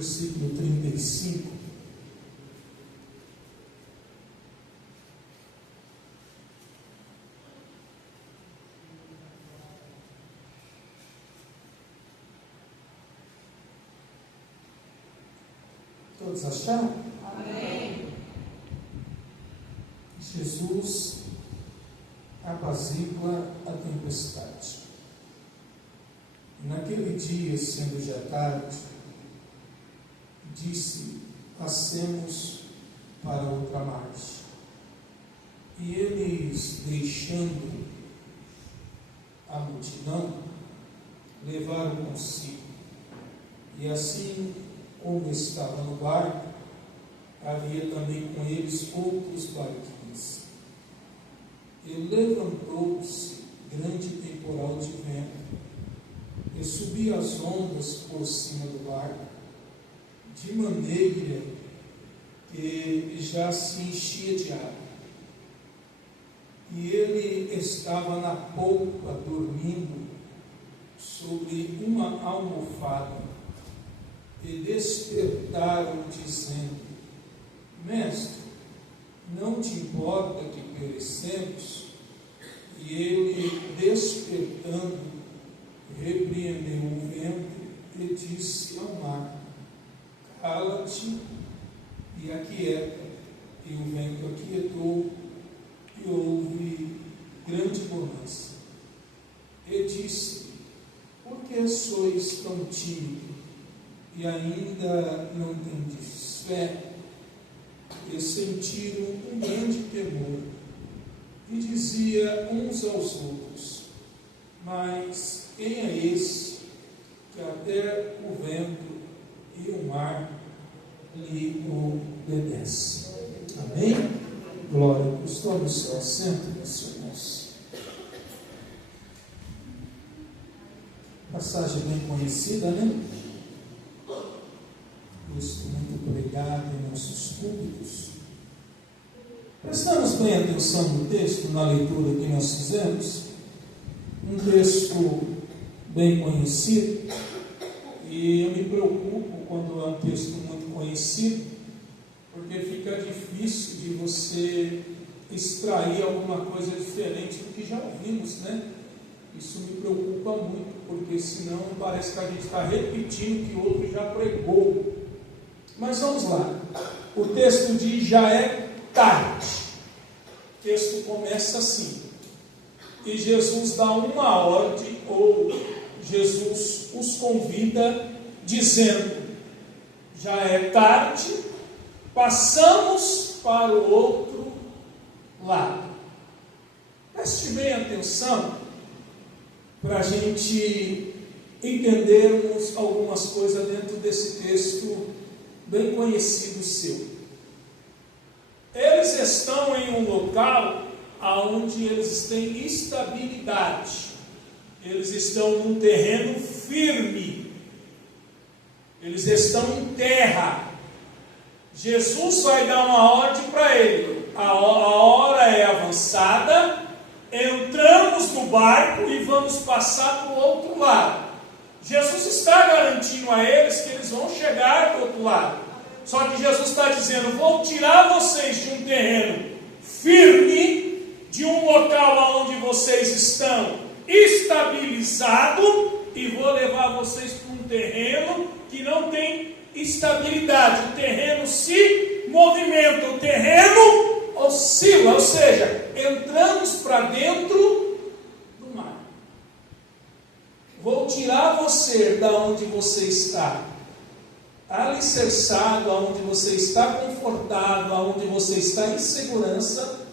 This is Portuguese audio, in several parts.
versículo 35. Todos acharam? Amém. Jesus apazigua a tempestade. E naquele dia, sendo já tarde, disse: passemos para outra margem. E eles, deixando a multidão, levaram consigo. E assim como estava no barco, havia também com eles outros barquinhos. E levantou-se grande temporal de vento, e subia as ondas por cima do barco, de maneira que já se enchia de água. E ele estava na polpa, dormindo sobre uma almofada. E despertaram, dizendo: Mestre, não te importa que perecemos? E ele, despertando, repreendeu o vento e disse ao mar: cala-te e aquieta. E o vento aquietou, e houve grande bonança. E disse: por que sois tão tímidos? E ainda não tendes fé? E sentiram um grande temor, e dizia uns aos outros: mas quem é esse que até o vento e o mar lhe obedecem? Amém? Glória a Deus. Tome o seu assento, meus irmãos. Passagem bem conhecida, né? Texto muito pregado em nossos púlpitos. Prestamos bem atenção no texto, na leitura que nós fizemos. Um texto bem conhecido, e eu me preocupo quando é um texto muito conhecido, porque fica difícil de você extrair alguma coisa diferente do que já ouvimos, né? Isso me preocupa muito, porque senão parece que a gente está repetindo o que o outro já pregou. Mas vamos lá. O texto diz: já é tarde. O texto começa assim: e Jesus dá uma ordem, ou Jesus os convida, dizendo: já é tarde, passamos para o outro lado. Preste bem atenção para a gente entendermos algumas coisas dentro desse texto bem conhecido seu. Eles estão em um local onde eles têm estabilidade. Eles estão num terreno firme. Eles estão em terra. Jesus vai dar uma ordem para ele. A hora é avançada. Entramos no barco e vamos passar para o outro lado. Jesus está garantindo a eles que eles vão chegar do outro lado. Só que Jesus está dizendo: vou tirar vocês de um terreno firme, de um local onde vocês estão estabilizado, e vou levar vocês para um terreno que não tem estabilidade. O terreno se movimenta, o terreno oscila, ou seja, entramos para dentro. Vou tirar você da onde você está alicerçado, aonde você está confortável, aonde você está em segurança,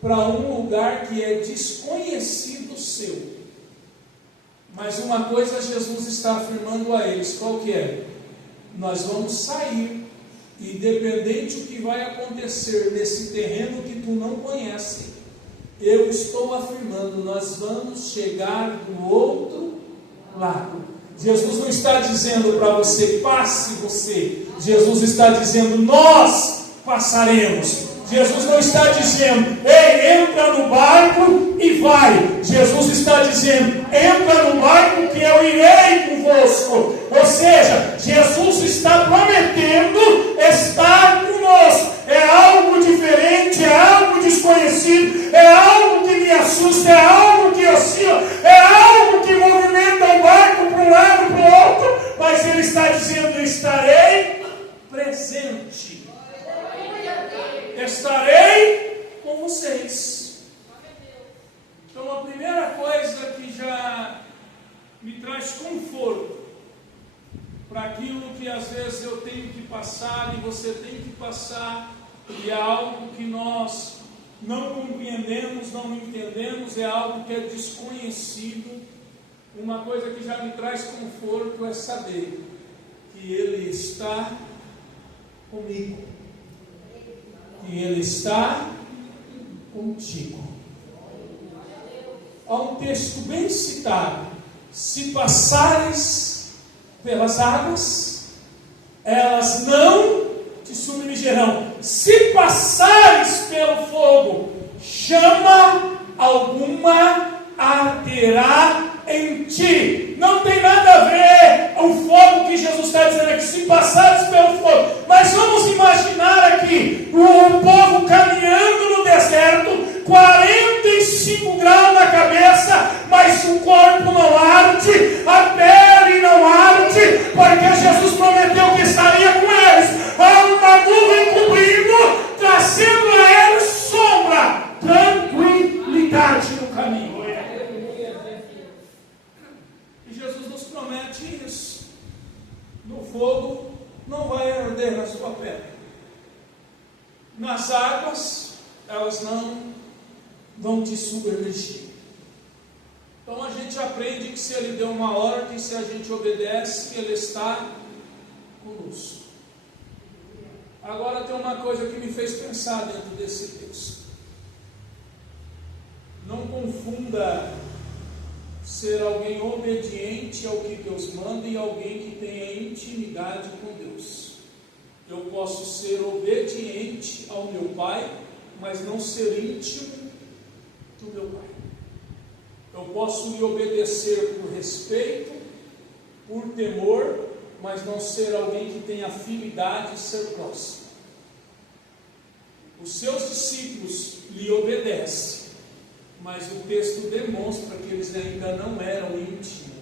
para um lugar que é desconhecido seu. Mas uma coisa Jesus está afirmando a eles: qual que é? Nós vamos sair, independente do que vai acontecer nesse terreno que tu não conhece, eu estou afirmando, nós vamos chegar do outro lado. Jesus não está dizendo para você, passe você. Jesus está dizendo, nós passaremos. Jesus não está dizendo, ei, entra no barco e vai. Jesus está dizendo, entra no barco que eu irei convosco. Ou seja, Jesus está prometendo estar conosco. É algo diferente, é algo desconhecido, é algo que me assusta, é algo que oscila, é algo que movimenta o barco para um lado, para o outro, mas Ele está dizendo: estarei presente, estarei com vocês. Então, a primeira coisa que já me traz conforto para aquilo que às vezes eu tenho que passar e você tem que passar, e é algo que nós não compreendemos, não entendemos, é algo que é desconhecido. Uma coisa que já me traz conforto é saber que Ele está comigo, que Ele está contigo. Há um texto bem citado: se passares pelas águas, elas não te submergerão. Se passares pelo fogo, chama alguma arderá em ti. Não tem nada a ver o fogo que Jesus está dizendo aqui, se passares pelo fogo. Mas vamos imaginar aqui o povo caminhando no deserto, 45 graus na cabeça, mas o corpo não arde, a pele não arde, porque Jesus prometeu que estaria com eles. Há uma nuvem cobrindo, trazendo a eles sombra, tranquilidade no caminho. E Jesus nos promete isso. No fogo não vai arder na sua pele. Nas águas, elas não vão te submergir. Então a gente aprende que se Ele deu uma ordem, se a gente obedece, Ele está conosco. Agora tem uma coisa que me fez pensar dentro desse texto. Não confunda ser alguém obediente ao que Deus manda e alguém que tenha intimidade com Deus. Eu posso ser obediente ao meu Pai, mas não ser íntimo do meu Pai. Eu posso lhe obedecer por respeito, por temor, mas não ser alguém que tenha afinidade e ser próximo. Os seus discípulos lhe obedecem, mas o texto demonstra que eles ainda não eram íntimos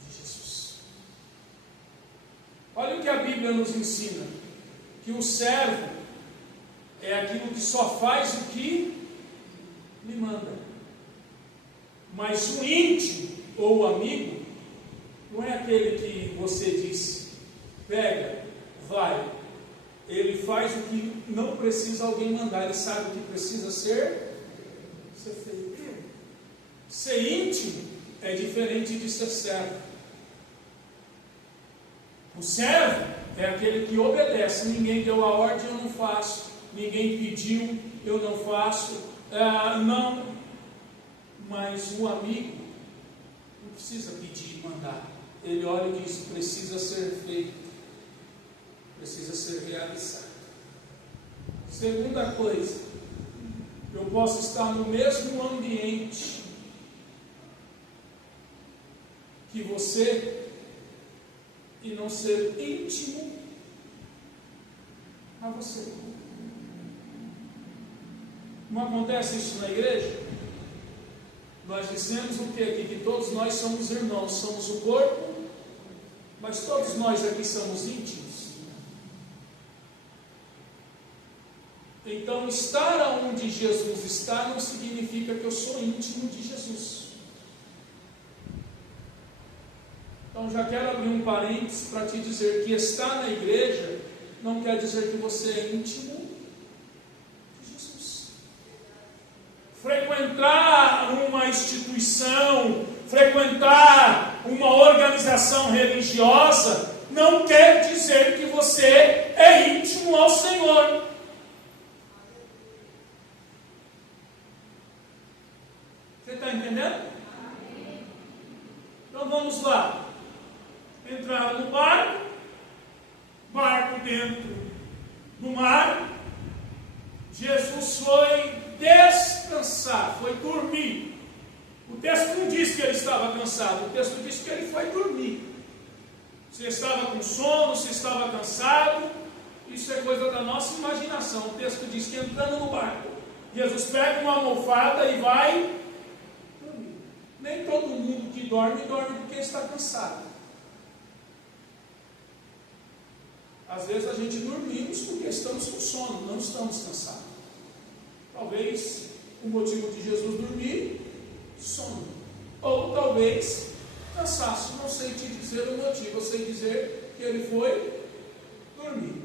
de Jesus. Olha o que a Bíblia nos ensina: que o servo é aquilo que só faz o que lhe manda. Mas o íntimo ou o amigo não é aquele que você diz, pega, vai. Ele faz o que não precisa alguém mandar, ele sabe o que precisa ser feito. Ser íntimo é diferente de ser servo. O servo é aquele que obedece. Ninguém deu a ordem, eu não faço. Ninguém pediu, eu não faço. Não. Mas o amigo não precisa pedir e mandar. Ele olha e diz: precisa ser feito, precisa ser realizado. Segunda coisa, eu posso estar no mesmo ambiente que você e não ser íntimo a você. Não acontece isso na igreja? Nós dizemos o que aqui? Que todos nós somos irmãos, somos o corpo, mas todos nós aqui somos íntimos. Então, estar onde Jesus está não significa que eu sou íntimo de Jesus. Então, já quero abrir um parênteses para te dizer que estar na igreja não quer dizer que você é íntimo de Jesus. Frequentar uma instituição, frequentar uma organização religiosa, não quer dizer que você é íntimo ao Senhor. Você está entendendo? Então vamos lá. Entraram no barco dentro do mar. Jesus foi descansar, foi dormir. O texto não diz que ele estava cansado, o texto diz que ele foi dormir. Se estava com sono, se estava cansado, isso é coisa da nossa imaginação. O texto diz que entrando no barco, Jesus pega uma almofada e vai dormir. Nem todo mundo que dorme porque está cansado. Às vezes a gente dormimos porque estamos com sono, não estamos cansados. Talvez o motivo de Jesus dormir, sono. Ou talvez cansaço. Não sei te dizer o motivo, eu sei dizer que ele foi dormir.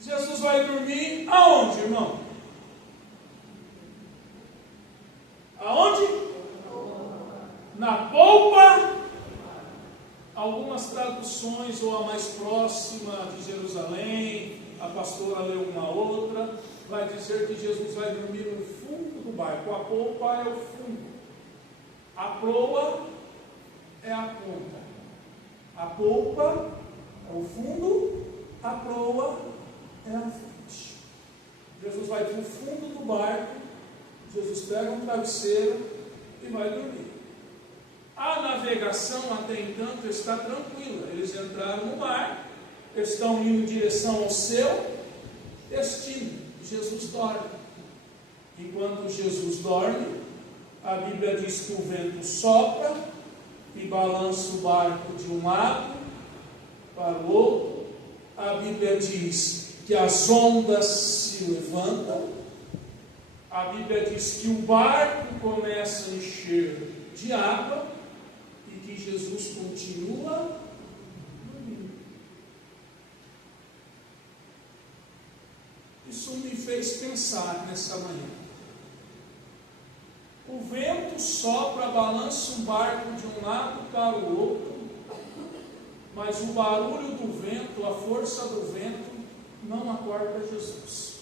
Jesus vai dormir aonde, irmão? Aonde? Na polpa. Algumas traduções, ou a mais próxima de Jerusalém, a pastora leu uma outra, vai dizer que Jesus vai dormir no fundo do barco. A polpa é o fundo, a proa é a ponta. A polpa é o fundo, a proa é a frente. Jesus vai para o fundo do barco, Jesus pega um travesseiro e vai dormir. A navegação até entanto está tranquila. Eles entraram no mar, estão indo em direção ao seu destino. Jesus dorme. Enquanto Jesus dorme, a Bíblia diz que o vento sopra e balança o barco de um lado para o outro. A Bíblia diz que as ondas se levantam. A Bíblia diz que o barco começa a encher de água e que Jesus continua dormindo. Isso me fez pensar nessa manhã. O vento sopra, balança um barco de um lado para o outro, mas o barulho do vento, a força do vento, não acorda Jesus.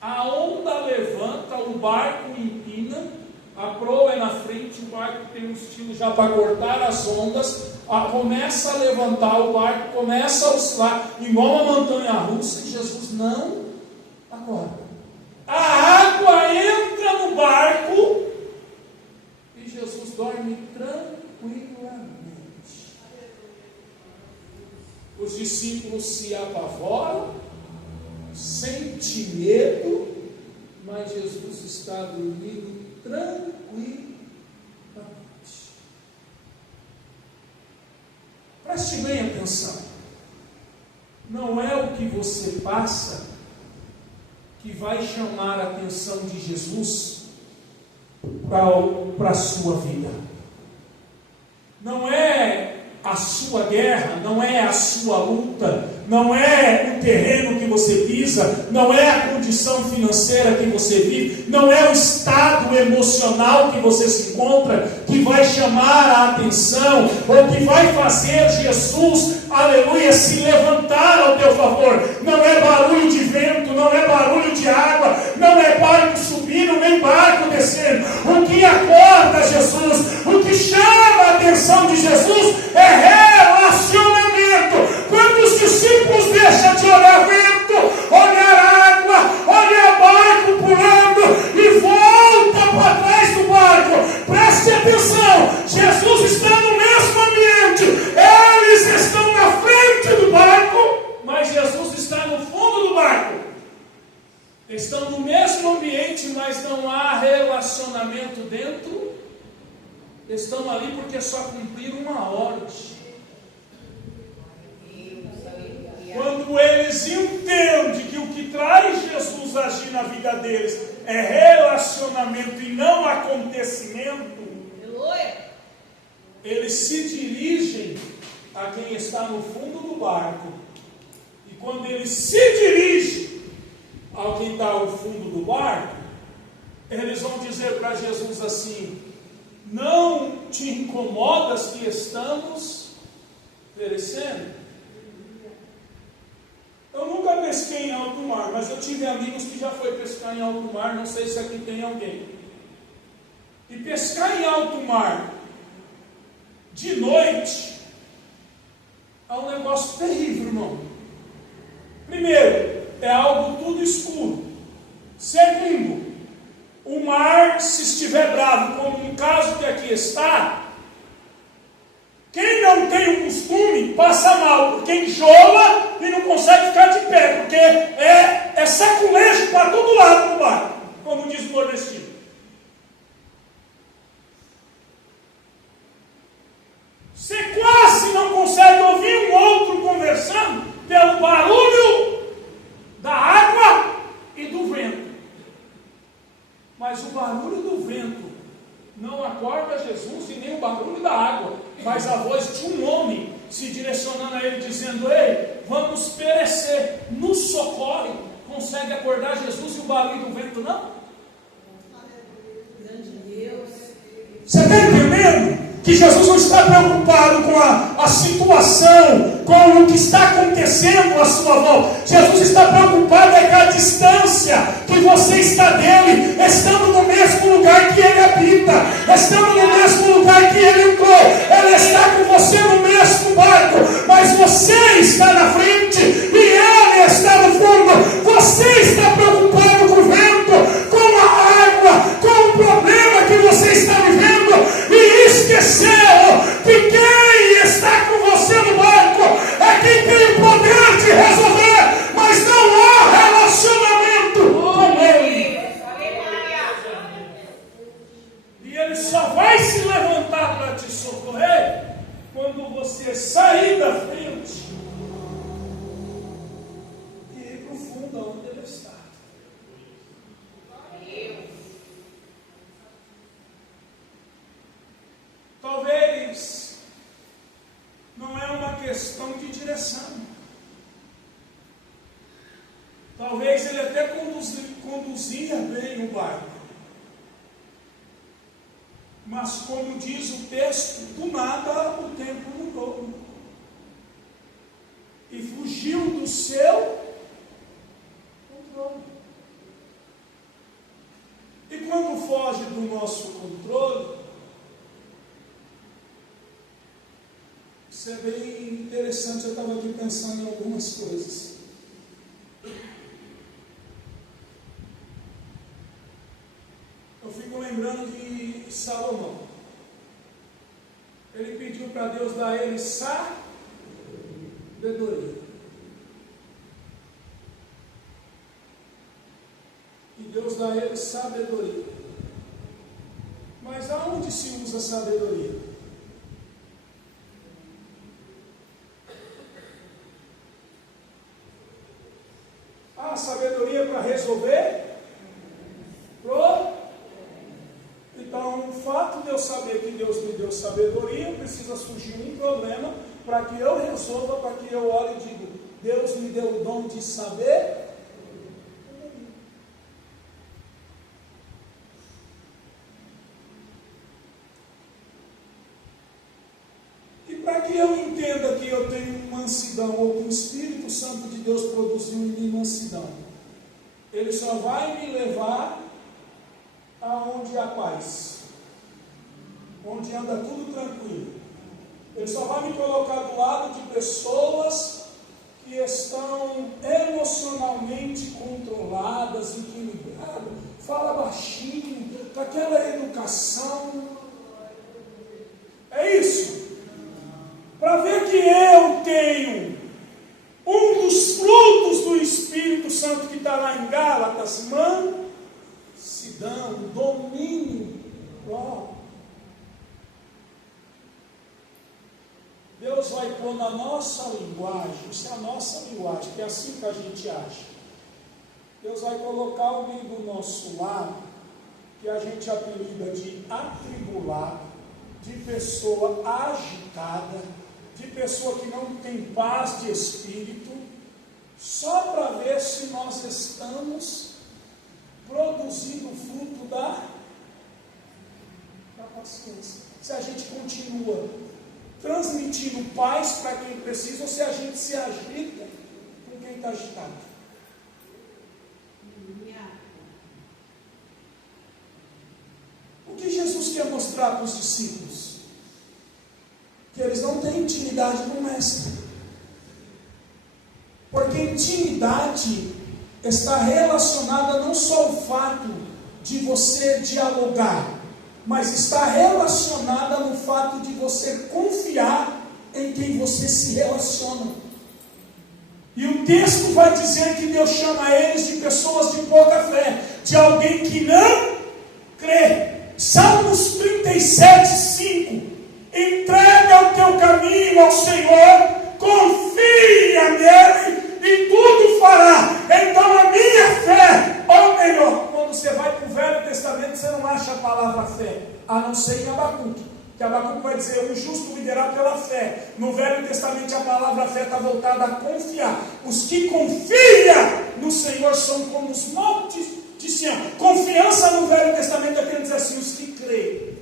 A onda levanta, o barco empina, a proa é na frente, o barco tem um estilo já para cortar as ondas, começa a levantar, o barco começa a oscilar, igual uma montanha russa, e Jesus não acorda. A água entra no barco e Jesus dorme tranquilamente. Os discípulos se apavoram, sentem medo, mas Jesus está dormindo tranquilamente. Preste bem atenção. Não é o que você passa que vai chamar a atenção de Jesus para a sua vida. Não é a sua guerra, não é a sua luta, não é o terreno que você pisa, não é a condição financeira que você vive, não é o estado emocional que você se encontra que vai chamar a atenção ou que vai fazer Jesus, aleluia, se levantar ao teu favor. Não é barulho de vento, não é barulho de água, não é barco subindo, nem barco descendo. O que acorda Jesus, o que chama a atenção de Jesus é relacionamento. Quando os discípulos deixam de olhar vento, olhar água, olhar barco pulando e volta para trás do barco, preste atenção, Jesus está no mesmo ambiente, eles estão na frente do barco, mas Jesus está no fundo do barco. Estão no mesmo ambiente, mas não há relacionamento dentro. Estão ali porque só cumpriram uma ordem. Quando eles entendem que o que traz Jesus a agir na vida deles é relacionamento e não acontecimento, eles se dirigem a quem está no fundo do barco. E quando eles se dirigem a quem está no fundo do barco, eles vão dizer para Jesus assim: não te incomodas que estamos perecendo? Eu nunca pesquei em alto mar, mas eu tive amigos que já foi pescar em alto mar, não sei se aqui tem alguém. E pescar em alto mar de noite é um negócio terrível, irmão. Primeiro, é algo tudo escuro. Segundo, o mar, se estiver bravo, como no caso que aqui está, quem não tem o costume ruim, passa mal, porque enjoa e não consegue ficar de pé, porque é saculejo para todo lado no barco, como diz o nordestino. Você quase não consegue ouvir um outro conversando pelo barulho da água e do vento. Mas o barulho do vento não acorda Jesus e nem o barulho da água, mas a voz de um homem se direcionando a ele, dizendo: ei, vamos perecer, nos socorre. Consegue acordar Jesus e o barulho do vento não? Você está entendendo? Que Jesus não está preocupado com a situação, com o que está acontecendo à sua volta. Jesus está preocupado com a distância que você está dele, estando no mesmo lugar que ele habita, estando no mesmo lugar que ele entrou. Ele está com você no mesmo barco, mas você está na frente e ele está no fundo. Você está preocupado com o vento, com a água, com o problema que você está vivendo e esqueceu que quem está com você no barco é quem tem o poder de resolver, mas não há relacionamento com ele. E ele só vai se levantar para te socorrer quando você sair da frente e ir para o fundo onde ele está. Talvez não é uma questão de direção. Talvez ele até conduzia bem o barco. Mas como diz o texto, do nada o tempo mudou. E fugiu do seu controle. E quando foge do nosso controle, isso é bem interessante. Eu estava aqui pensando em algumas coisas. Eu fico lembrando de Salomão. Ele pediu para Deus dar a ele sabedoria. E Deus dá a ele sabedoria. Mas aonde se usa sabedoria? Sabedoria para resolver. Então, o fato de eu saber que Deus me deu sabedoria, precisa surgir um problema para que eu resolva, para que eu olhe e diga: Deus me deu o dom de saber. E para que eu entenda que eu tenho mansidão, ou que o Espírito Santo de Deus produziu em mim mansidão, ele só vai me levar aonde há paz, onde anda tudo tranquilo. Ele só vai me colocar do lado de pessoas que estão emocionalmente controladas, equilibradas, fala baixinho, com aquela educação. É isso. Para ver que eu tenho um dos frutos do Espírito Santo que está lá em Gálatas: mansidão, domínio próprio. Deus vai pôr na nossa linguagem, isso é a nossa linguagem, que é assim que a gente acha. Deus vai colocar alguém do nosso lado, que a gente apelida de atribulado, de pessoa agitada, de pessoa que não tem paz de espírito, só para ver se nós estamos produzindo o fruto da paciência. Se a gente continua transmitindo paz para quem precisa, ou se a gente se agita com quem está agitado. O que Jesus quer mostrar para os discípulos? Que eles não têm intimidade com o Mestre. Porque intimidade está relacionada não só ao fato de você dialogar, mas está relacionada no fato de você confiar em quem você se relaciona. E o texto vai dizer que Deus chama eles de pessoas de pouca fé, de alguém que não crê. Salmos 37, 5. Entrega o teu caminho ao Senhor, confia nele e tudo fará. Então a minha fé, ou melhor, quando você vai para o Velho Testamento, você não acha a palavra fé, a não ser em Abacuque. Que Abacuque vai dizer, o justo viverá pela fé. No Velho Testamento a palavra fé está voltada a confiar. Os que confiam no Senhor são como os montes de Sião. Confiança no Velho Testamento é querendo dizer assim, os que creem,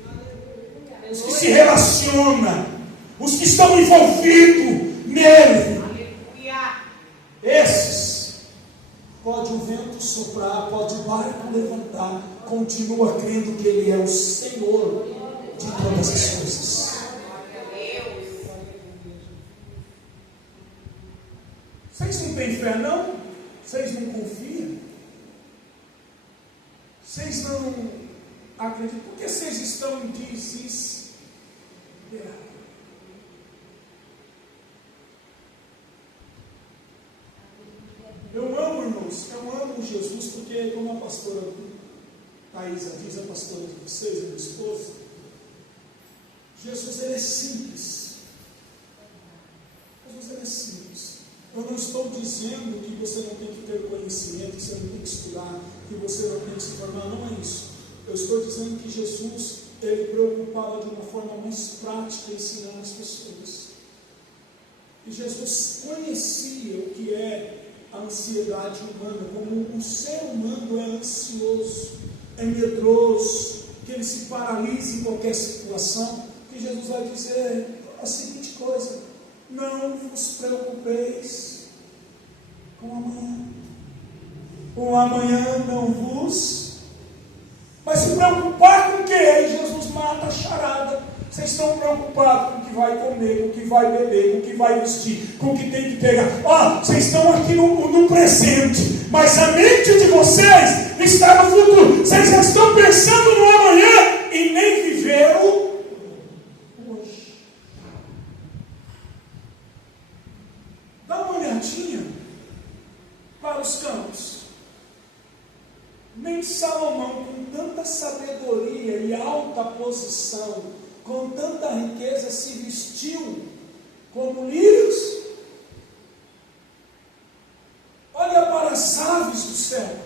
os que se relacionam, os que estão envolvidos nele. Esses, pode o vento soprar, pode o barco levantar, continua crendo que ele é o Senhor de todas as coisas. Vocês não têm fé, não? Vocês não confiam? Vocês não acreditam? Por que vocês estão em desespero? Eu amo, irmãos, eu amo Jesus, porque como a pastora Thaisa diz, a pastora de vocês, a minha esposa, Jesus, ele é simples. Jesus, ele é simples. Eu não estou dizendo que você não tem que ter conhecimento, que você não tem que estudar, que você não tem que se formar, não é isso. Eu estou dizendo que Jesus, ele preocupava de uma forma mais prática ensinar as pessoas. E Jesus conhecia o que é a ansiedade humana, como o ser humano é ansioso, é medroso, que ele se paralisa em qualquer situação. E Jesus vai dizer a seguinte coisa: não vos preocupeis com o amanhã. O amanhã não vos. Mas se preocupar com o que? Aí Jesus mata a charada. Vocês estão preocupados com o que vai comer, com o que vai beber, com o que vai vestir, com o que tem que pegar. Vocês estão aqui no presente, mas a mente de vocês está no futuro. Vocês já estão pensando no amanhã e nem viveram hoje. Dá uma olhadinha para os campos. Nem Salomão, com tanta sabedoria e alta posição, com tanta riqueza, se vestiu como lírios. Olha para as aves do céu.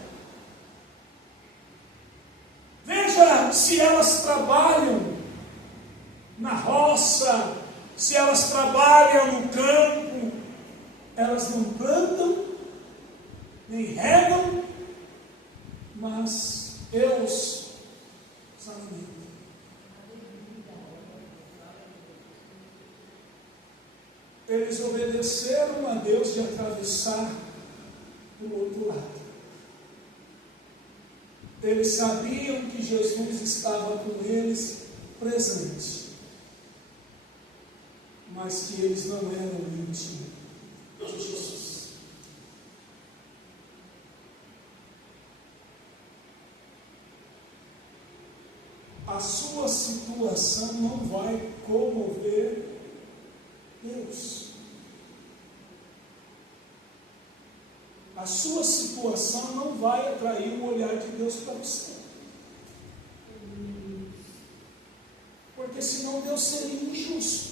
Veja se elas trabalham na roça, se elas trabalham no campo. Elas não plantam, nem regam, mas Deus os alimenta. Eles obedeceram a Deus de atravessar o outro lado. Eles sabiam que Jesus estava com eles presente, mas que eles não eram íntimos de Jesus. A sua situação não vai comover Deus. A sua situação não vai atrair o olhar de Deus para você. Porque senão Deus seria injusto.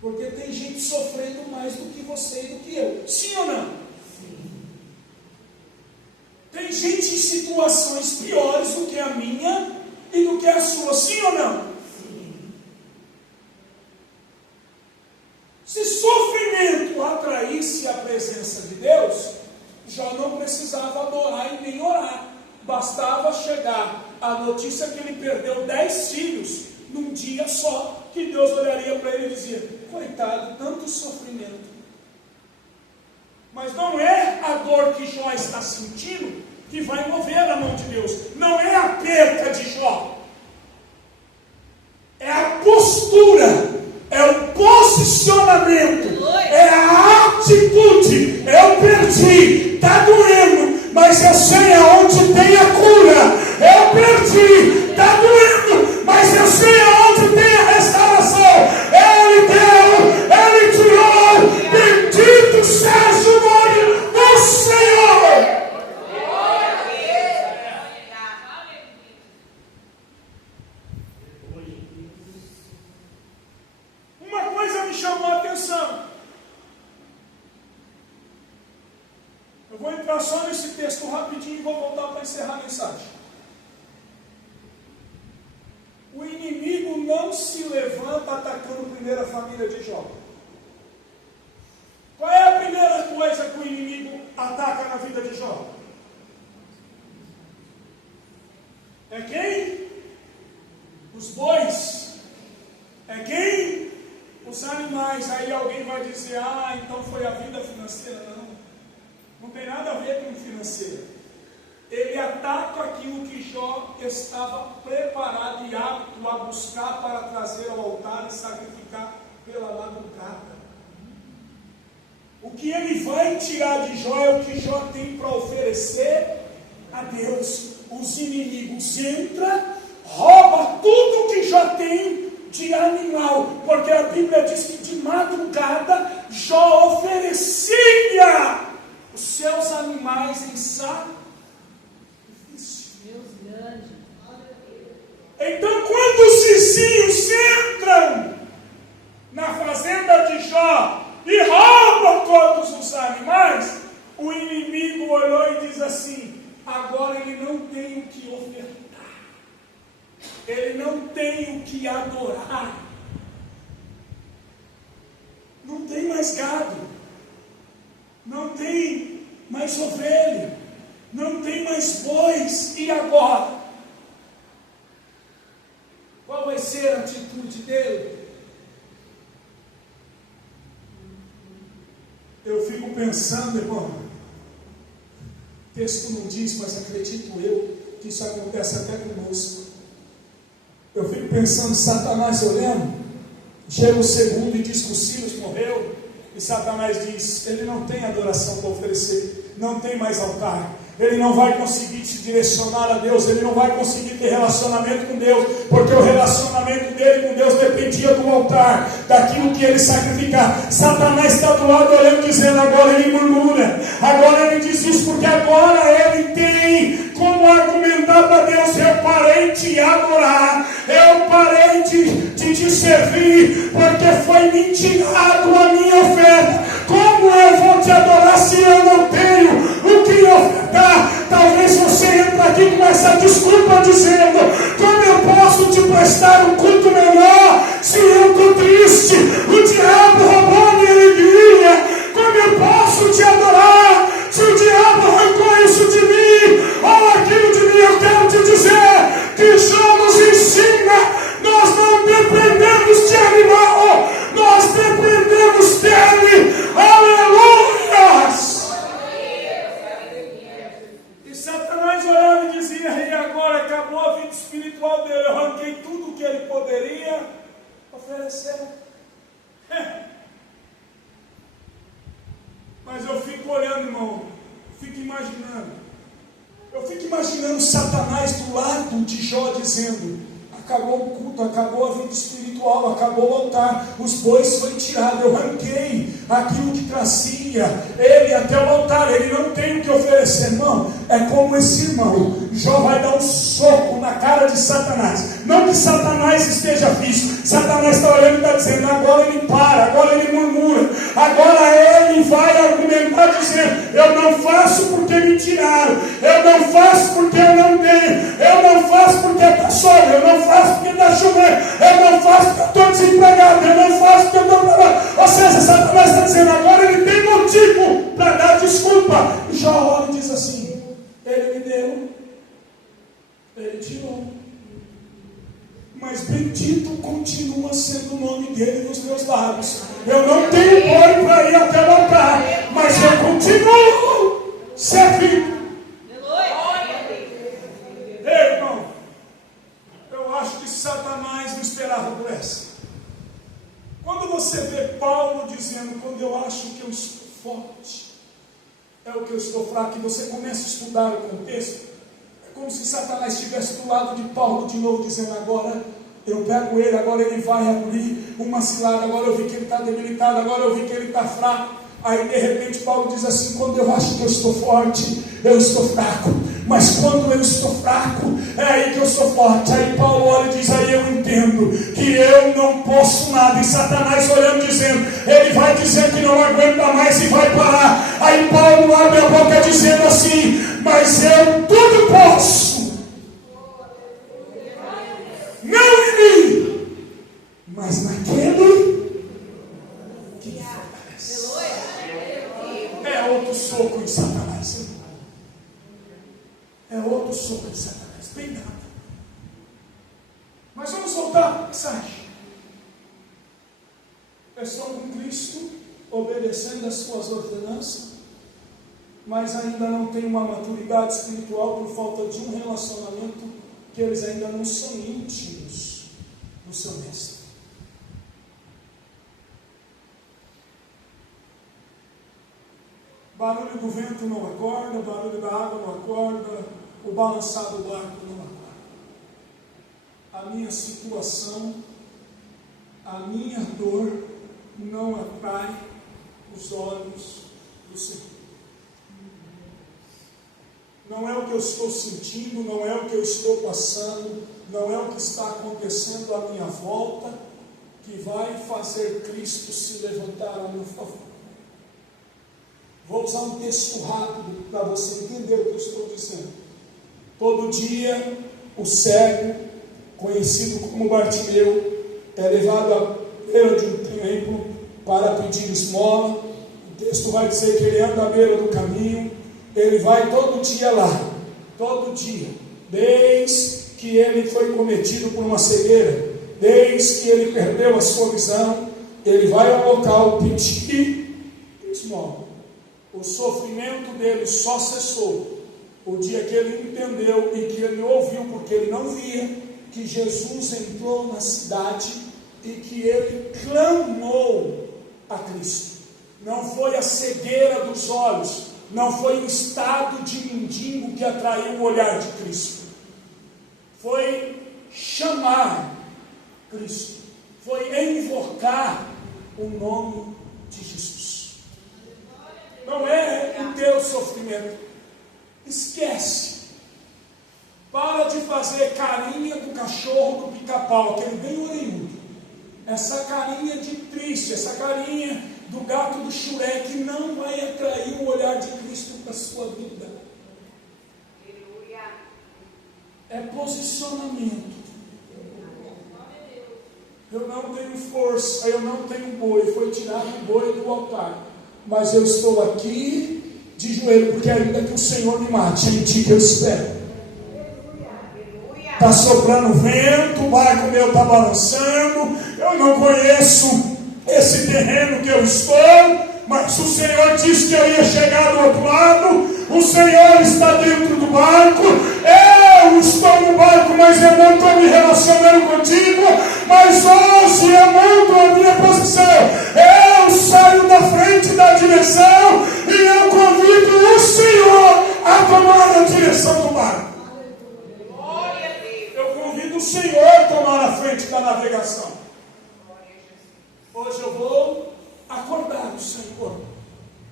Porque tem gente sofrendo mais do que você e do que eu. Sim ou não? Sim. Tem gente em situações piores do que a minha e do que a sua. Sim ou não? Se sofrimento atraísse a presença de Deus, já não precisava adorar e nem orar. Bastava chegar a notícia que ele perdeu 10 filhos num dia só, que Deus olharia para ele e dizia: coitado, tanto sofrimento. Mas não é a dor que Jó está sentindo que vai mover a mão de Deus. Não é a perca de Jó. É a postura. É o posicionamento, é a atitude. Eu perdi, está doendo, mas eu sei aonde tem a cura. Eu perdi, está doendo, mas eu sei aonde tem a restauração. Ele tem esse texto rapidinho e vou voltar para encerrar a mensagem. O inimigo não se levanta atacando primeiro a família de Jó. Qual é a primeira coisa que o inimigo ataca na vida de Jó? É quem? Os bois. É quem? Os animais. Aí alguém vai dizer, então foi a vida financeira. Não. Não tem nada a ver com o financeiro. Ele ataca aquilo que Jó estava preparado e apto a buscar para trazer ao altar e sacrificar pela madrugada. O que ele vai tirar de Jó é o que Jó tem para oferecer a Deus. Os inimigos entram, roubam tudo que Jó tem de animal, porque a Bíblia diz que de madrugada Jó oferecia os seus animais em sacrifício. Então, quando os vizinhos entram na fazenda de Jó e roubam todos os animais, o inimigo olhou e diz assim: agora ele não tem o que ofertar, ele não tem o que adorar, não tem mais gado, não tem mais ovelha, não tem mais bois, e agora? Qual vai ser a atitude dele? Eu fico pensando, irmão, o texto não diz, mas acredito eu, que isso acontece até conosco. Eu fico pensando, Satanás olhando, chega o segundo e diz que o Silas morreu, e Satanás diz, ele não tem adoração para oferecer, não tem mais altar, ele não vai conseguir se direcionar a Deus, ele não vai conseguir ter relacionamento com Deus, porque o relacionamento dele com Deus dependia do altar, daquilo que ele sacrificar. Satanás está do lado olhando, dizendo, agora ele murmura, agora ele diz isso, porque agora ele tem como argumentar para Deus: eu parei de te adorar, eu parei de te servir, porque foi me tirado a minha oferta. Como eu vou te adorar se eu não tenho o que ofertar? Talvez você entre aqui com essa desculpa dizendo: como eu posso te prestar um culto melhor se eu estou triste? O diabo roubou a minha alegria. Como eu posso te adorar se o diabo arrancou isso de mim ou aquilo de mim? Eu quero te dizer que Jó nos ensina: nós não dependemos de animal, nós dependemos dele. Aleluias! E Satanás olhava e dizia: e agora acabou a vida espiritual dele, eu arranquei tudo o que ele poderia oferecer. Mas eu fico olhando, irmão, eu fico imaginando Satanás do lado de Jó dizendo: acabou o culto, acabou a vida espiritual, acabou o altar, os bois foi tirado, eu arranquei aquilo que trazia ele até o altar, ele não tem o que oferecer. Irmão, é como esse irmão, Jó vai dar um soco na cara de Satanás, não que Satanás esteja visto, Satanás está olhando e está dizendo: agora ele para, agora ele murmura, agora ele vai argumentar dizendo: eu não faço porque me tiraram, eu não faço porque eu não tenho, eu não faço porque está sólido, eu não faço porque está chovendo, eu não faço porque eu estou desempregado, eu não faço porque eu estou trabalhando. Ou seja, Satanás está dizendo: agora ele tem motivo para dar desculpa. E Jó olha e diz assim: ele me deu, ele tirou, mas bendito continua sendo o nome dele nos meus lábios. Eu não tenho boi para ir até o altar, mas eu continuo servindo. Ei, irmão, eu acho que Satanás não esperava por essa. Quando você vê Paulo dizendo: quando eu acho que eu estou forte, é o que eu estou fraco, e você começa a estudar o contexto, é como se Satanás estivesse do lado de Paulo de novo, dizendo: agora eu pego ele, agora ele vai abrir uma cilada, agora eu vi que ele está debilitado, agora eu vi que ele está fraco. Aí de repente Paulo diz assim: quando eu acho que eu estou forte, eu estou fraco. mas quando eu estou fraco, é aí que eu sou forte. Aí Paulo olha e diz, aí eu entendo que eu não posso nada, e Satanás olhando dizendo, ele vai dizer que não aguenta mais e vai parar. Aí Paulo abre a boca dizendo assim, mas eu tudo posso, não em mim, mas naquele que me fortalece. É outro soco em Satanás. É outro soco de Satanás. Bem nada. Mas vamos voltar para a mensagem. Estão com Cristo, obedecendo as suas ordenanças, mas ainda não têm uma maturidade espiritual por falta de um relacionamento que eles ainda não são íntimos do seu mestre. Barulho do vento não acorda, barulho da água não acorda, o balançar do barco não acorda. A minha situação, a minha dor não atrai os olhos do Senhor. Não é o que eu estou sentindo, não é o que eu estou passando, não é o que está acontecendo à minha volta que vai fazer Cristo se levantar a meu favor. Vou usar um texto rápido para você entender o que eu estou dizendo. Todo dia, o cego, conhecido como Bartimeu, é levado à beira de um templo para pedir esmola. O texto vai dizer que ele anda à beira do caminho, ele vai todo dia lá, todo dia, desde que ele foi cometido por uma cegueira, desde que ele perdeu a sua visão, ele vai ao local pedir esmola. O sofrimento dele só cessou o dia que ele entendeu e que ele ouviu, porque ele não via, que Jesus entrou na cidade e que ele clamou a Cristo. Não foi a cegueira dos olhos, não foi o estado de mendigo que atraiu o olhar de Cristo. Foi chamar Cristo, foi invocar o nome de Jesus. Não é o teu sofrimento. Esquece. Para de fazer carinha do cachorro do pica-pau, aquele bem orelhudo. Essa carinha de triste, essa carinha do gato do Shrek não vai atrair o olhar de Cristo para a sua vida. É posicionamento. Eu não tenho força, eu não tenho boi, foi tirado o boi do altar. Mas eu estou aqui de joelho, porque ainda que o Senhor me mate, é em ti que eu espero. Está soprando vento, o barco meu está balançando, eu não conheço esse terreno que eu estou, mas o Senhor disse que eu ia chegar do outro lado, o Senhor está dentro do barco, eu estou no barco, mas eu não estou me relacionando contigo, mas hoje eu mudo a minha posição, eu saio da frente da direção e eu convido o Senhor a tomar a direção do barco. Eu convido o Senhor a tomar a frente da navegação. Hoje eu vou acordar o Senhor.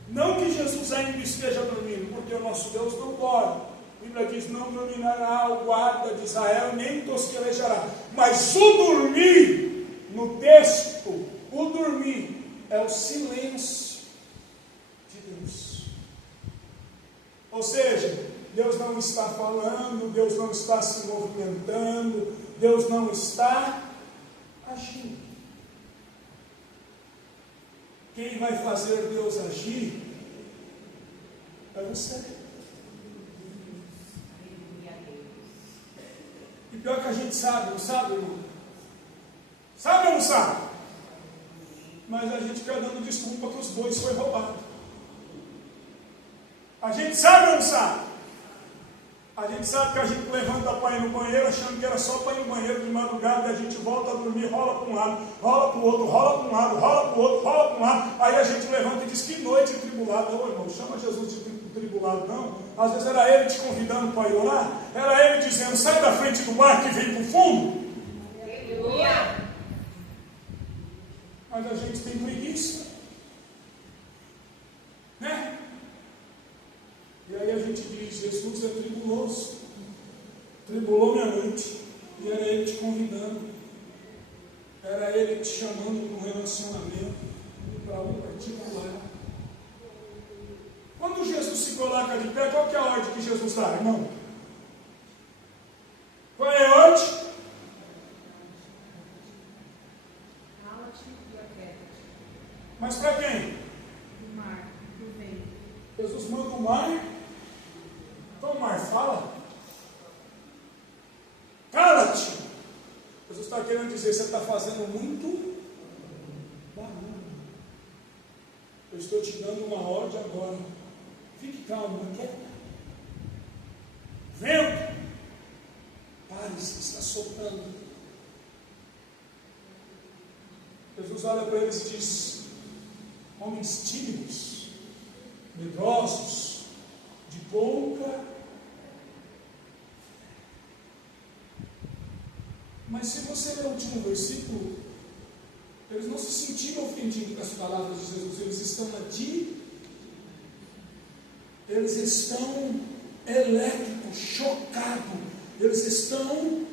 Não que Jesus ainda esteja dormindo, porque o nosso Deus não dorme. A Bíblia diz, não dominará o guarda de Israel, nem tosquelejará. Mas o dormir, no texto, o dormir é o silêncio de Deus. Ou seja, Deus não está falando, Deus não está se movimentando, Deus não está agindo. Quem vai fazer Deus agir é você. E pior que a gente sabe, não sabe, irmão? Sabe ou não sabe? Mas a gente fica dando desculpa que os bois foi roubado. A gente sabe ou não sabe? A gente sabe que a gente levanta para ir no banheiro achando que era só para ir no banheiro de madrugada, e a gente volta a dormir, rola para um lado, rola para o outro, rola para um lado, rola para o outro, rola para um lado, aí a gente levanta e diz, que noite tribulada. Ô irmão, chama Jesus de tribulado não. Às vezes era ele te convidando para ir orar, era ele dizendo, sai da frente do barco e vem para o fundo. Aleluia. Mas a gente tem preguiça, né? E aí a gente diz, Jesus é tribuloso, tribulou minha noite, e era Ele te convidando, era Ele te chamando para um relacionamento, para um particular. Quando Jesus se coloca de pé, qual que é a ordem que Jesus dá, irmão? Qual é a ordem? Cala-te e aquieta-te. Mas para quem? Do mar, do vento. Jesus manda o mar, então o mar fala. Cala-te! Jesus está querendo dizer, você está fazendo muito barulho. Eu estou te dando uma ordem agora. Fique calmo, aquieta. Vento! Pare, você está soprando. Jesus olha para eles e diz, homens tímidos, medrosos, de pouca. Mas se você ler o último versículo, eles não se sentiram ofendidos com as palavras de Jesus, eles estão elétricos, chocados, eles estão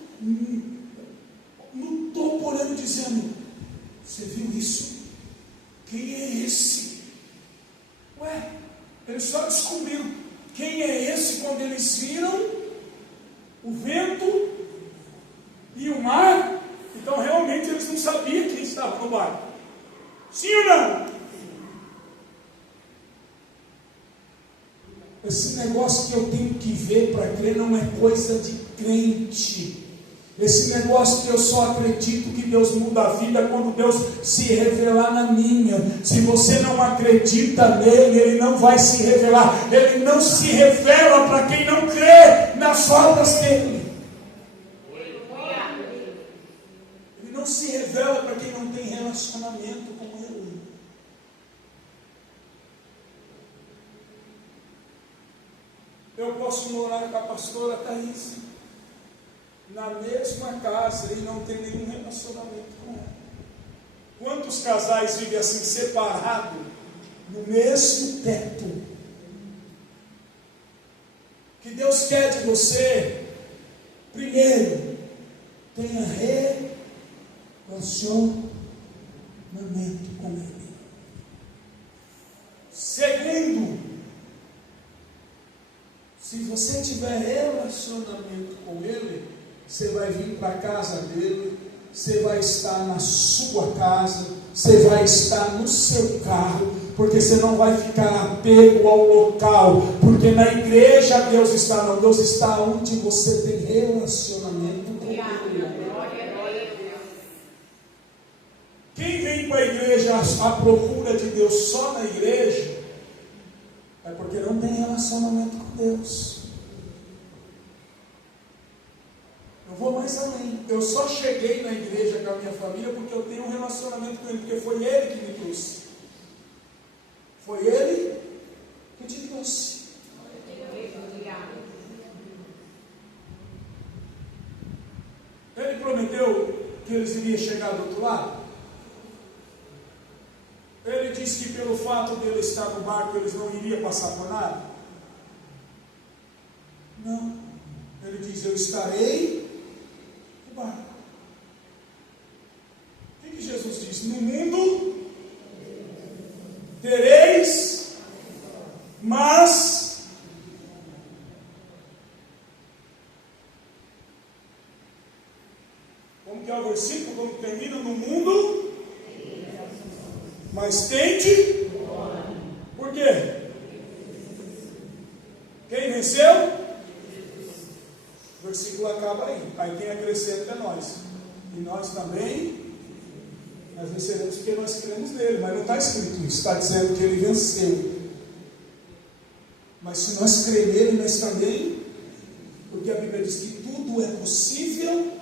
no topo olhando, dizendo, você viu isso? Quem é esse? Ué, eles só descobriram quem é esse quando eles viram o vento e o mar. Então realmente eles não sabiam quem estava no barco. Sim ou não? Esse negócio que eu tenho que ver para crer não é coisa de crente. Esse negócio que eu só acredito que Deus muda a vida quando Deus se revelar na minha. Se você não acredita nele, Ele não vai se revelar. Ele não se revela para quem não crê nas obras dele. Ele não se revela para quem não tem relacionamento com Ele. Eu posso morar com a pastora Thaís na mesma casa e não ter nenhum relacionamento com ela. Quantos casais vivem assim, separados, no mesmo teto? Que Deus quer de você, primeiro, tenha relacionamento com Ele. Segundo, se você tiver relacionamento com Ele, você vai vir para a casa dele, você vai estar na sua casa, você vai estar no seu carro, porque você não vai ficar apego ao local, porque na igreja Deus está, não, Deus está onde você tem relacionamento com Ele. Quem vem para a igreja à procura de Deus só na igreja, é porque não tem relacionamento com Deus. Eu vou mais além. Eu só cheguei na igreja com a minha família porque eu tenho um relacionamento com Ele, porque foi Ele que me trouxe. Foi Ele que te trouxe. Ele prometeu que eles iriam chegar do outro lado. Ele disse que pelo fato de ele estar no barco, eles não iriam passar por nada. Não. Ele diz, eu estarei no barco. O que Jesus diz? No mundo tereis, mas como que é o versículo? Como termina? No mundo, mas tente. Por quê? Quem venceu? O versículo acaba aí. Aí quem acrescenta é nós. E nós também, nós venceremos porque nós cremos nele. Mas não está escrito isso. Está dizendo que ele venceu. Mas se nós cremos nele, nós também, porque a Bíblia diz que tudo é possível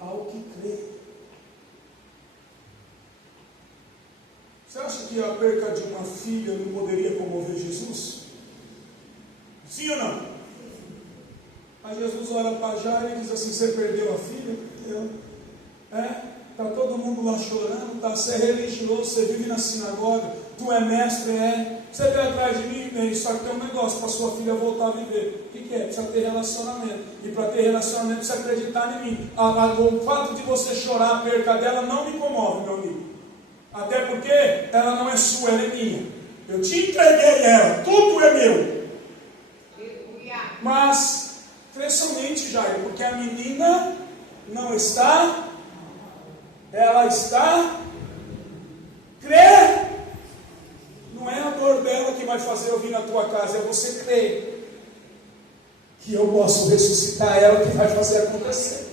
ao que crê. Você acha que a perca de uma filha não poderia comover Jesus? Sim ou não? Aí Jesus olha para Jairo e diz assim, você perdeu a filha? Perdeu. Está todo mundo lá chorando, você é religioso, você vive na sinagoga, tu é mestre, você veio atrás de mim, só que tem um negócio para sua filha voltar a viver. O que é? Precisa ter relacionamento. E para ter relacionamento precisa acreditar em mim. O fato de você chorar a perca dela não me comove, meu amigo. Até porque ela não é sua, ela é minha. Eu te entreguei ela, tudo é meu. Mas, crê somente, Jair, porque a menina não está, ela está, crê. Não é a dor dela que vai fazer eu vir na tua casa, é você crer que eu posso ressuscitar ela, que vai fazer acontecer.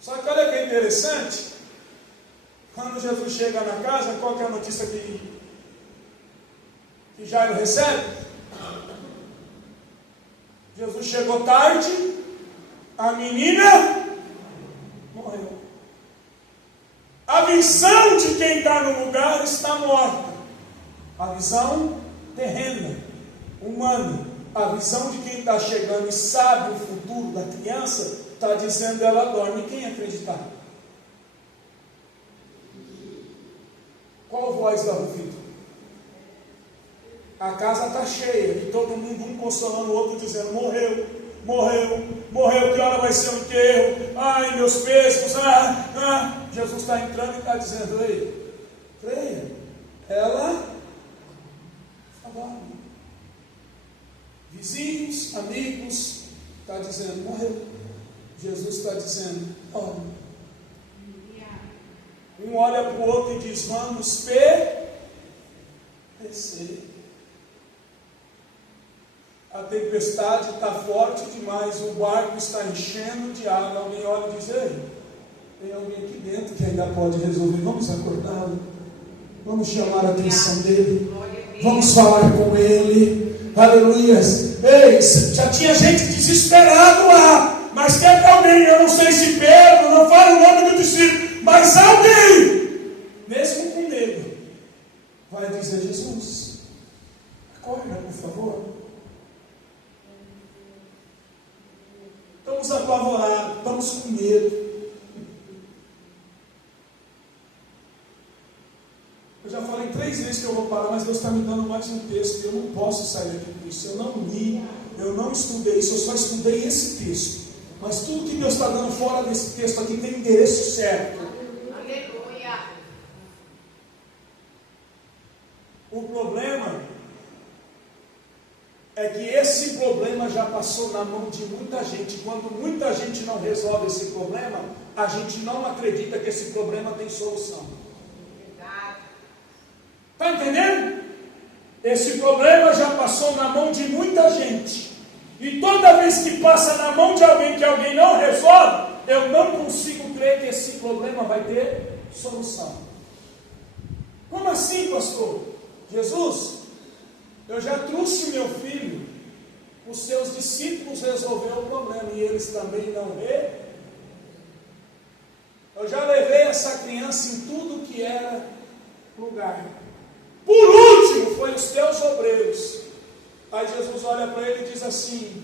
Só que olha que é interessante, quando Jesus chega na casa, qual que é a notícia que Jairo recebe? Jesus chegou tarde, a menina morreu. A visão de quem está no lugar está morta. A visão terrena, humana. A visão de quem está chegando e sabe o futuro da criança, está dizendo ela dorme. Quem acreditar? Qual voz dá ouvido? A casa está cheia e todo mundo um consolando o outro dizendo: morreu, morreu, morreu, que hora vai ser o enterro? Ai, meus pêsames, Jesus está entrando e está dizendo: ei, creia, ela estava. Vizinhos, amigos, está dizendo: morreu. Jesus está dizendo: olha. Um olha para o outro e diz: vamos perecer. A tempestade está forte demais, o barco está enchendo de água. Alguém olha e diz: ei, tem alguém aqui dentro que ainda pode resolver. Vamos acordá-lo, vamos chamar a atenção dele, vamos falar com ele. Aleluia. Ei, já tinha gente desesperado lá, mas quer alguém, eu não sei se Pedro, não fala o nome do discípulo, mas alguém, mesmo com medo, vai dizer: Jesus, acorda, por favor. Estamos apavorados, estamos com medo. Eu já falei 3 vezes que eu vou parar, mas Deus está me dando mais um texto. Eu não posso sair daqui com isso. Eu não li, eu não estudei isso, eu só estudei esse texto. Mas tudo que Deus está dando fora desse texto aqui tem endereço certo. Aleluia. O problema é que esse problema já passou na mão de muita gente. Quando muita gente não resolve esse problema, a gente não acredita que esse problema tem solução. Está entendendo? Esse problema já passou na mão de muita gente. E toda vez que passa na mão de alguém que alguém não resolve, eu não consigo crer que esse problema vai ter solução. Como assim, pastor? Jesus, eu já trouxe meu filho, os seus discípulos resolveram o problema e eles também não Eu já levei essa criança em tudo que era lugar. Por último, foi os teus obreiros. Aí Jesus olha para ele e diz assim: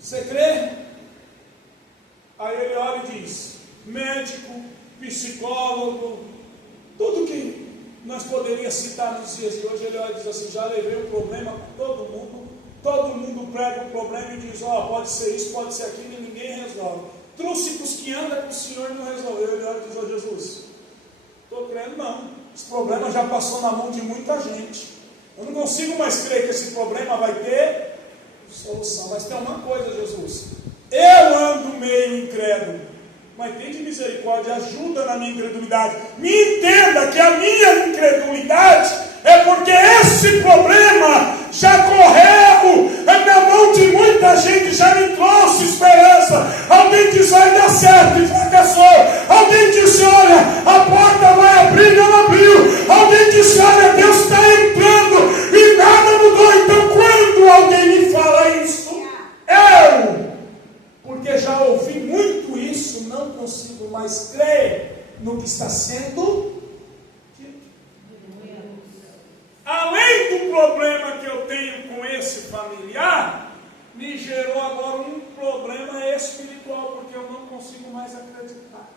você crê? Aí ele olha e diz: médico, psicólogo, tudo que nós poderíamos citar nos dias de hoje. Ele olha e diz assim: já levei o problema para todo mundo prega o problema e diz: pode ser isso, pode ser aquilo, e ninguém resolve. Trouxe para os que andam com o Senhor e não resolveu. Ele olha e diz: Jesus, estou crendo não, esse problema já passou na mão de muita gente, eu não consigo mais crer que esse problema vai ter solução. Mas tem uma coisa, Jesus, eu ando meio incrédulo, mas tem de misericórdia, ajuda na minha incredulidade. Me entenda que a minha incredulidade é porque esse problema já correu na mão de muita gente, já me trouxe esperança. Alguém disse: vai dar certo e fracassou. Alguém disse: olha, a porta vai abrir, não abriu. Alguém disse: olha, Deus está entrando e nada mudou. Então quando alguém me fala isso, porque já ouvi muito isso, não consigo mais crer no que está sendo dito. Além do problema que eu tenho com esse familiar, me gerou agora um problema espiritual, porque eu não consigo mais acreditar.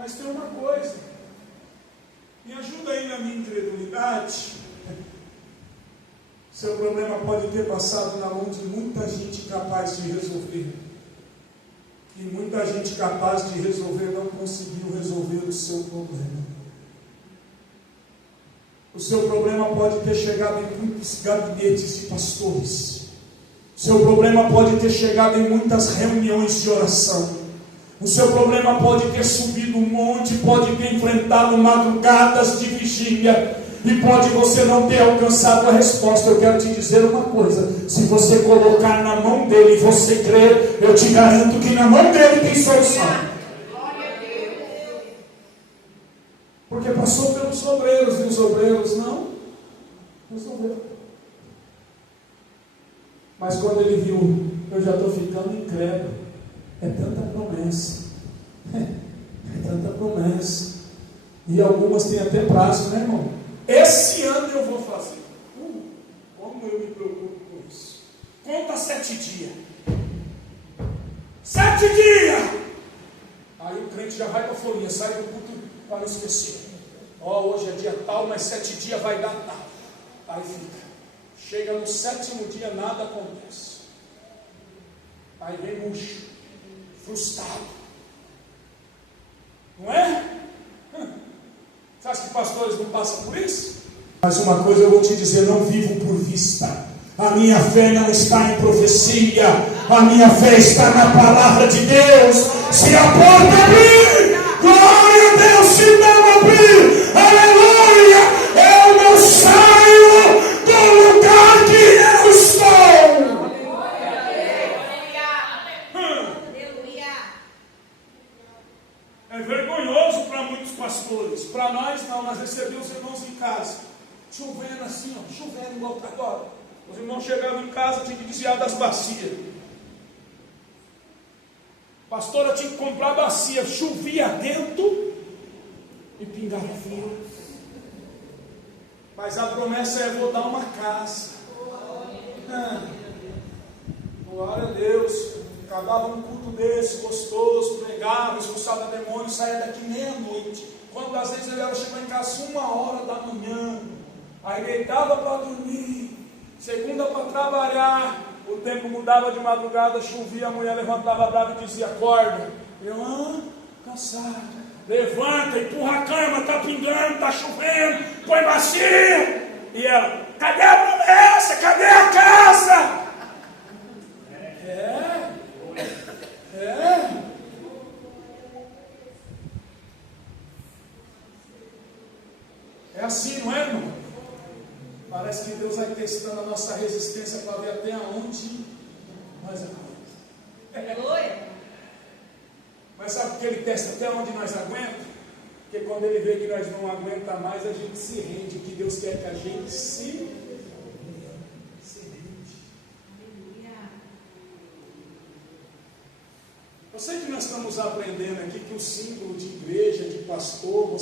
Mas tem uma coisa, me ajuda aí na minha incredulidade. Seu problema pode ter passado na mão de muita gente capaz de resolver. E muita gente capaz de resolver não conseguiu resolver o seu problema. O seu problema pode ter chegado em muitos gabinetes de pastores. O seu problema pode ter chegado em muitas reuniões de oração. O seu problema pode ter subido um monte, pode ter enfrentado madrugadas de vigília. E pode você não ter alcançado a resposta. Eu quero te dizer uma coisa: se você colocar na mão dele e você crer, eu te garanto que na mão dele tem solução. Porque passou pelos obreiros, e os obreiros não resolveram. Mas quando ele viu, eu já estou ficando incrédulo, é tanta promessa, é tanta promessa, e algumas têm até prazo, né, irmão? Esse ano eu vou fazer. Como eu me preocupo com isso? Conta 7 dias. 7 dias! Aí o crente já vai para a folhinha, sai do culto para não esquecer. Hoje é dia tal, mas 7 dias vai dar tal. Aí fica. Chega no 7º dia, nada acontece. Aí vem murcho, frustrado. Não é? Você acha que pastores não passam por isso? Mas uma coisa eu vou te dizer: não vivo por vista. A minha fé não está em profecia. A minha fé está na palavra de Deus. Se a porta abrir, glória a Deus. Se não abrir, aleluia, eu não saio do lugar que eu estou. É vergonhoso para muitos pastores. Para nós não, nós recebemos os irmãos em casa, chovendo assim, ó, chovendo igual para agora. Os irmãos chegavam em casa, tinha que desviar das bacias. A pastora tinha que comprar bacia, chovia dentro e pingava fora. Mas a promessa é: vou dar uma casa. Glória a Deus. Acabava um culto desse, gostoso, pregava, expulsava demônio, saía daqui meia-noite. Quantas vezes ele chegou em casa 1h da manhã, aí deitava para dormir, segunda para trabalhar, o tempo mudava de madrugada, chovia, a mulher levantava brava e dizia: acorda. Eu, cansado. Levanta, empurra a cama, está pingando, está chovendo, põe bacia. E ela: cadê a promessa? Cadê a casa? É assim, não é, irmão? Parece que Deus vai testando a nossa resistência para ver até onde nós aguentamos. Mas sabe por que Ele testa até onde nós aguentamos? Porque quando Ele vê que nós não aguentamos mais, a gente se rende. O que Deus quer que a gente se rende. Eu sei que nós estamos aprendendo aqui que o símbolo de igreja, de pastor,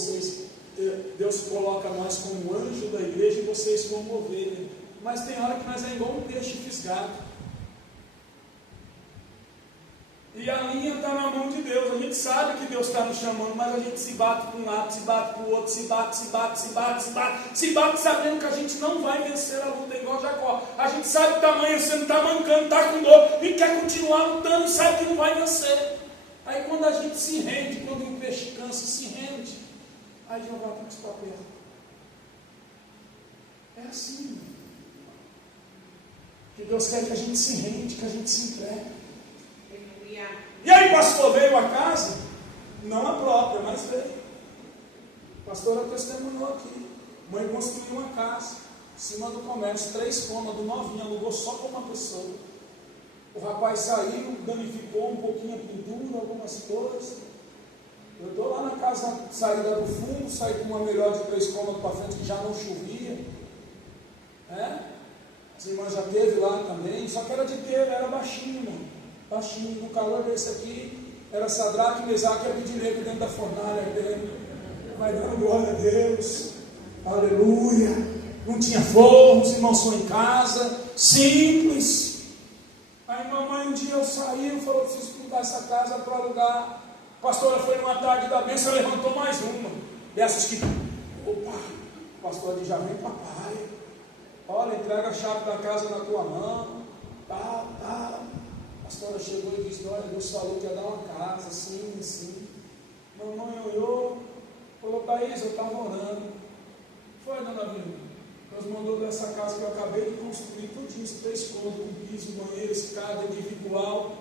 Deus coloca nós como anjo da igreja e vocês como ovelha. Mas tem hora que nós é igual um peixe fisgado. E a linha está na mão de Deus. A gente sabe que Deus está nos chamando, mas a gente se bate para um lado, se bate para o outro, se bate, sabendo que a gente não vai vencer a luta, igual Jacó. A gente sabe que está amanhecendo, está mancando, está com dor, e quer continuar lutando e sabe que não vai vencer. Aí quando a gente se rende, quando o peixe cansa, se rende, aí já vai para os papéis. É assim. Que Deus quer que a gente se rende, que a gente se entregue. E aí, pastor, veio a casa? Não a própria, mas veio. A pastora testemunhou aqui. Mãe construiu uma casa em cima do comércio, 3 cômodos, novinha, alugou só com uma pessoa. O rapaz saiu, danificou um pouquinho a pintura, algumas coisas. Eu estou lá na casa, saída do fundo, saí com uma melhor de 3 cômodos para frente, que já não chovia. As irmãs já teve lá também, só que era de telha, era baixinho, mano. Baixinho, no calor desse aqui, era Sadraque, Mesaque e Abidineiro dentro da fornalha dele. Vai dando glória a Deus, aleluia. Não tinha forno, os irmãos foram em casa, simples. Aí mamãe um dia eu saí e falou: preciso pintar essa casa para alugar. A pastora foi numa tarde da bênção, levantou mais uma. Dessas que, opa, o pastor ali já vem, papai. Olha, entrega a chave da casa na tua mão. Tá. A pastora chegou e disse: olha, Deus falou que ia dar uma casa, assim. Mamãe olhou, falou: Thaís, eu estava orando. Foi, dona Vilma. Deus mandou dessa casa que eu acabei de construir, tudinho, 3 cômodos, com piso, banheiro, escada individual,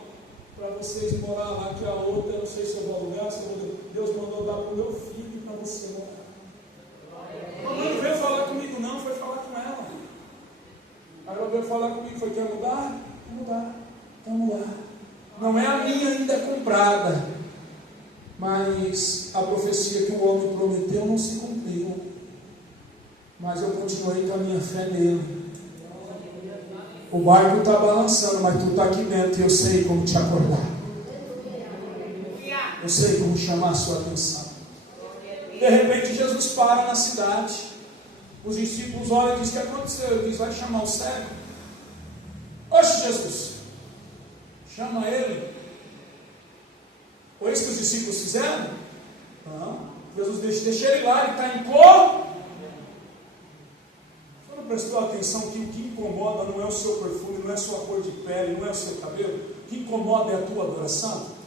para vocês morar lá, que a outra, eu não sei se eu vou alugar, Deus mandou dar para o meu filho para você morar. Mamãe não veio falar comigo não, foi falar com ela. Aí ela veio falar comigo, foi: quer mudar? Quer mudar, vamos lá. Não é a minha ainda comprada, mas a profecia que o homem prometeu não se cumpriu. Mas eu continuei com a minha fé nele. O barco está balançando, mas tu está aqui dentro e eu sei como te acordar. Eu sei como chamar a sua atenção. De repente Jesus para na cidade. Os discípulos olham e dizem: o que aconteceu? Ele diz: vai chamar o cego. Oxe, Jesus, chama ele. Foi isso que os discípulos fizeram? Não. Jesus deixa ele lá, ele está em cor. Você não prestou atenção que o que incomoda não é o seu perfume, não é a sua cor de pele, não é o seu cabelo? O que incomoda é a tua adoração.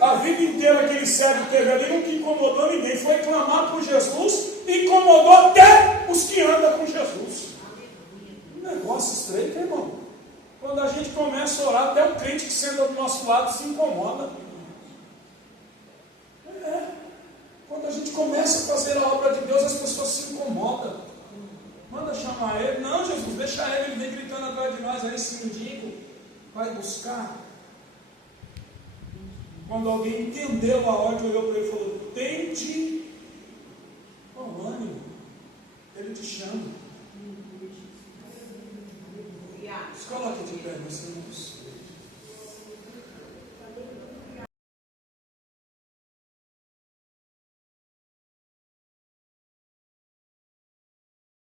A vida inteira aquele cego teve ali, não que incomodou ninguém, foi clamar por Jesus e incomodou até os que andam com Jesus. Um negócio estreito, irmão. Quando a gente começa a orar, até o crente que senta do nosso lado se incomoda. Quando a gente começa a fazer a obra de Deus, as pessoas se incomodam. Manda chamar ele. Não, Jesus, deixa ele vem gritando atrás de nós. Aí esse mendigo vai buscar. Quando alguém entendeu a ordem, olhou para ele e falou: tente com ânimo, ele te chama. Se coloque de pé, meus irmãos.